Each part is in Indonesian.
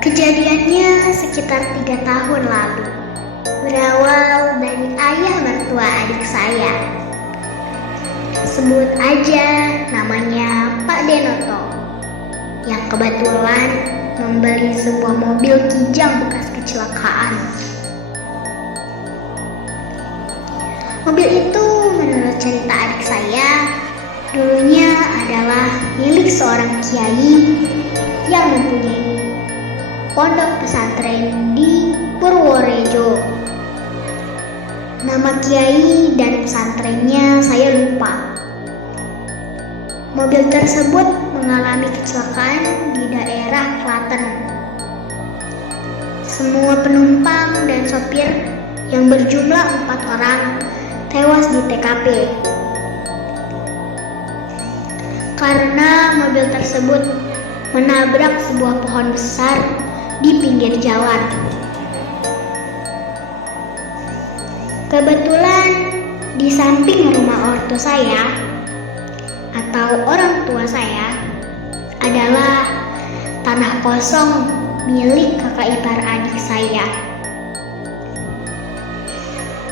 Kejadiannya sekitar 3 tahun lalu, berawal dari ayah mertua adik saya. Sebut aja namanya Pak Denoto, yang kebetulan membeli sebuah mobil Kijang bekas kecelakaan. Mobil itu menurut cerita adik saya, dulunya adalah milik seorang kiai yang mempunyai pondok pesantren di Purworejo. Nama kiai dan pesantrennya saya lupa. Mobil tersebut mengalami kecelakaan di daerah Klaten. Semua penumpang dan sopir yang berjumlah 4 orang tewas di TKP. Karena mobil tersebut menabrak sebuah pohon besar di pinggir jalan. Kebetulan di samping rumah ortu saya atau orang tua saya adalah tanah kosong milik kakak ipar adik saya.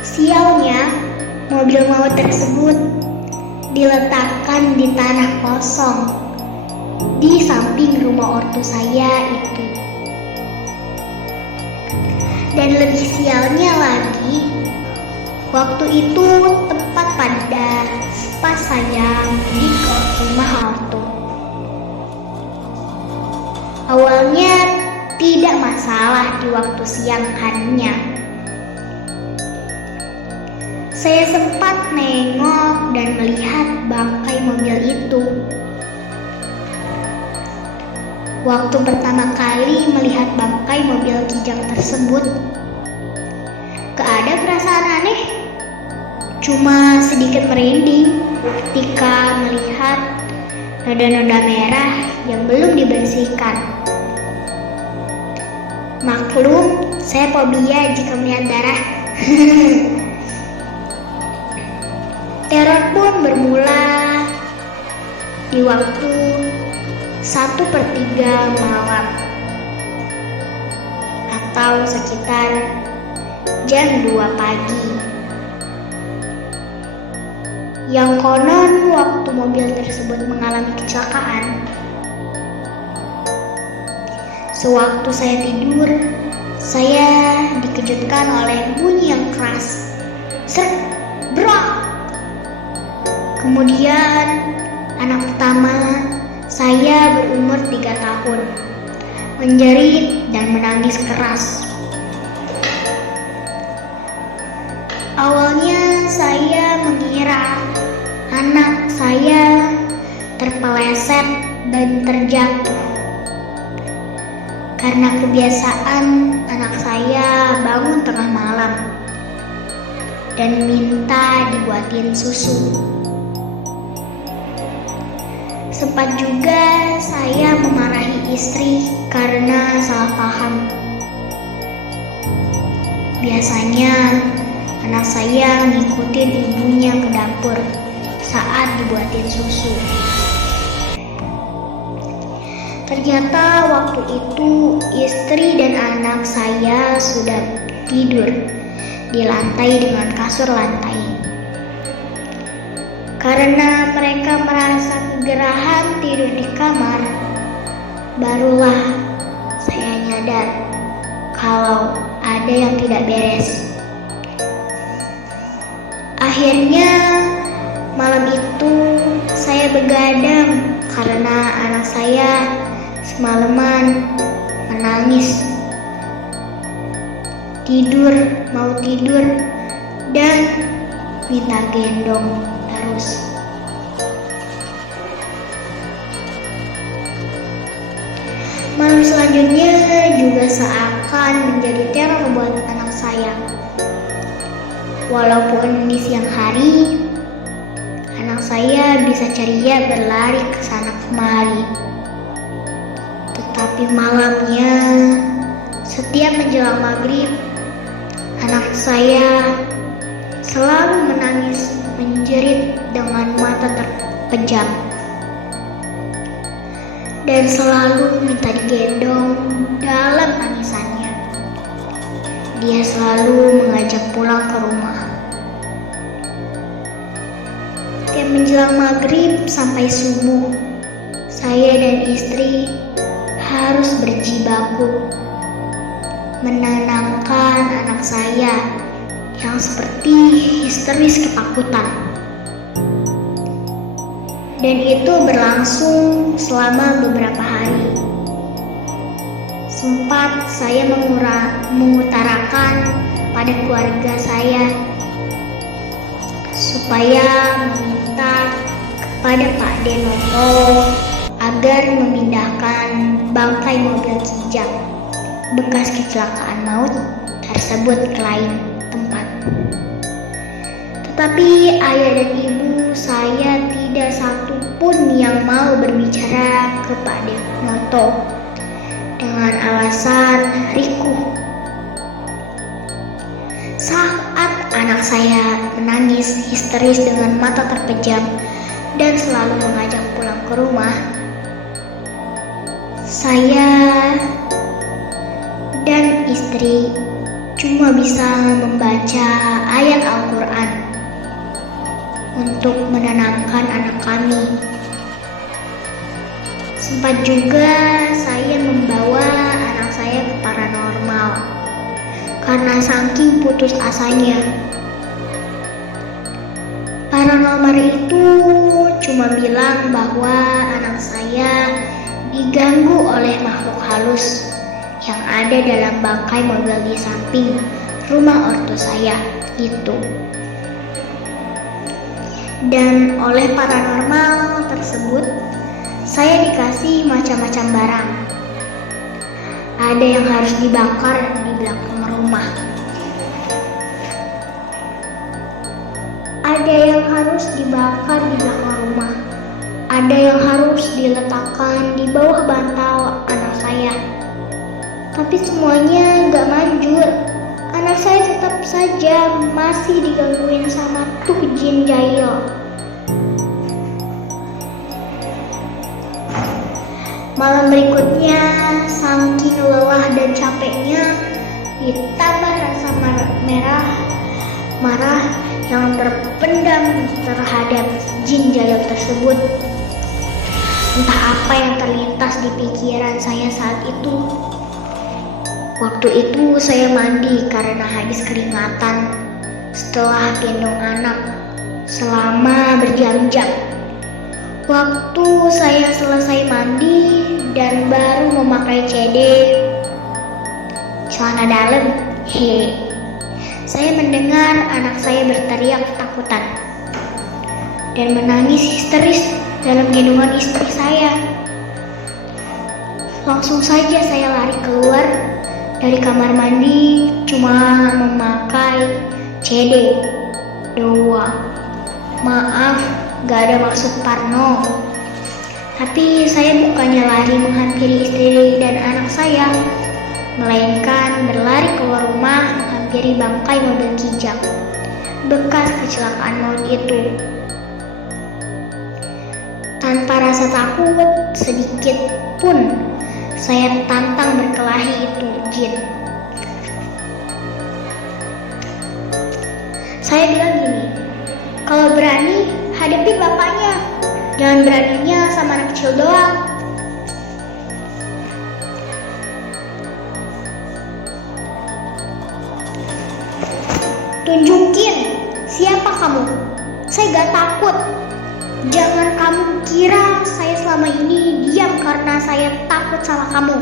Sialnya, mobil maut tersebut diletakkan di tanah kosong di samping rumah ortu saya itu. Dan lebih sialnya lagi, waktu itu tepat pada pas saya mudik ke rumah ortu. Awalnya tidak masalah di waktu siang harinya. Saya sempat nengok dan melihat bangkai mobil itu. Waktu pertama kali melihat bangkai mobil Kijang tersebut, gak ada perasaan aneh, cuma sedikit merinding ketika melihat noda-noda merah yang belum dibersihkan. Maklum, saya fobia jika melihat darah. Teror pun bermula di waktu 1/3 malam atau sekitar jam 2 pagi. Yang konon waktu mobil tersebut mengalami kecelakaan, sewaktu saya tidur, saya dikejutkan oleh bunyi yang keras. Seret, brak. Kemudian anak pertama saya berumur 3 tahun menjerit dan menangis keras. Awalnya saya mengira anak saya terpeleset dan terjatuh. Karena kebiasaan anak saya bangun tengah malam dan minta dibuatin susu. Sempat juga saya memarahi istri karena salah paham. Biasanya anak saya ngikutin ibunya ke dapur saat dibuatin susu. Ternyata waktu itu istri dan anak saya sudah tidur di lantai dengan kasur lantai. Karena mereka merasa kegerahan tidur di kamar, barulah saya nyadar kalau ada yang tidak beres. Akhirnya malam itu saya begadang karena anak saya semalaman menangis, mau tidur dan minta gendong terus. Malam selanjutnya juga seakan menjadi teror buat anak saya. Walaupun di siang hari, anak saya bisa ceria berlari ke sana kemari. Tetapi malamnya, setiap menjelang maghrib, anak saya selalu menangis menjerit dengan mata terpejam dan selalu minta digendong dalam Dia selalu mengajak pulang ke rumah. Tiap menjelang maghrib sampai subuh, saya dan istri harus berjibaku menenangkan anak saya yang seperti histeris ketakutan. Dan itu berlangsung selama beberapa hari. Sempat saya mengutarakan pada keluarga saya supaya meminta kepada Pak Denoto agar memindahkan bangkai mobil Kijang bekas kecelakaan maut tersebut ke lain tempat. Tetapi ayah dan ibu saya tidak satu pun yang mau berbicara ke Pak Denoto dengan alasan rikuh. Saat anak saya menangis histeris dengan mata terpejam dan selalu mengajak pulang ke rumah, saya dan istri cuma bisa membaca ayat Al-Quran untuk menenangkan anak kami. Sempat juga saya membawa anak saya ke paranormal karena saking putus asanya. Paranormal itu cuma bilang bahwa anak saya diganggu oleh makhluk halus yang ada dalam bangkai mobil di samping rumah ortu saya itu. Dan oleh paranormal tersebut, saya dikasih macam-macam barang. Ada yang harus dibakar di belakang rumah. Ada yang harus dibakar di belakang rumah. Ada yang harus diletakkan di bawah bantal anak saya. Tapi semuanya gak manjur. Anak saya tetap saja masih digangguin sama tuh jin jahil. Malam berikutnya, saking lelah dan capeknya, ditambah rasa marah yang terpendam terhadap jin jahil tersebut. Entah apa yang terlintas di pikiran saya saat itu. Waktu itu saya mandi karena habis keringatan setelah gendong anak selama berjam-jam. Waktu saya selesai mandi dan baru memakai celana dalam, saya mendengar anak saya berteriak ketakutan dan menangis histeris dalam gendongan istri saya. Langsung saja saya lari keluar dari kamar mandi cuma memakai doang. Maaf, gak ada maksud parno. Tapi saya bukannya lari menghampiri istri dan anak saya, melainkan berlari keluar rumah menghampiri bangkai mobil Kijang bekas kecelakaan maut itu. Tanpa rasa takut sedikit pun, saya tantang berkelahi itu jin. Saya bilang gini, kalau berani hadapi bapaknya, jangan beraninya sama anak kecil doang. Tunjukin siapa kamu. Saya gak takut. Jangan kamu kira saya selama ini diam karena saya takut sama kamu.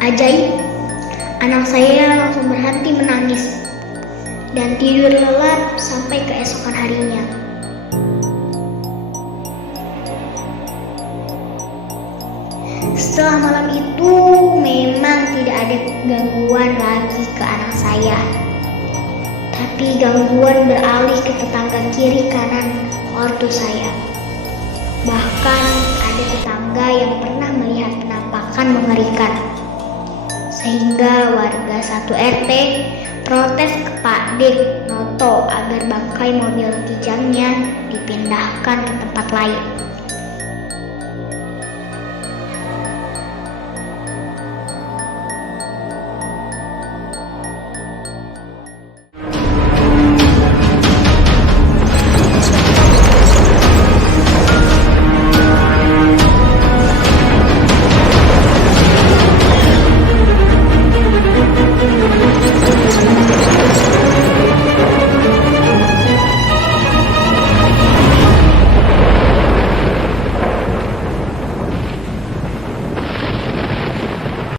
Ajaib, anak saya langsung berhenti menangis dan tidur lelap sampai keesokan harinya. Setelah malam itu memang tidak ada gangguan lagi ke anak saya. Tapi gangguan beralih ke tetangga kiri kanan ortu saya. Bahkan ada tetangga yang pernah melihat penampakan mengerikan. Sehingga warga satu RT protes ke Pak Denoto agar bangkai mobil Kijangnya dipindahkan ke tempat lain.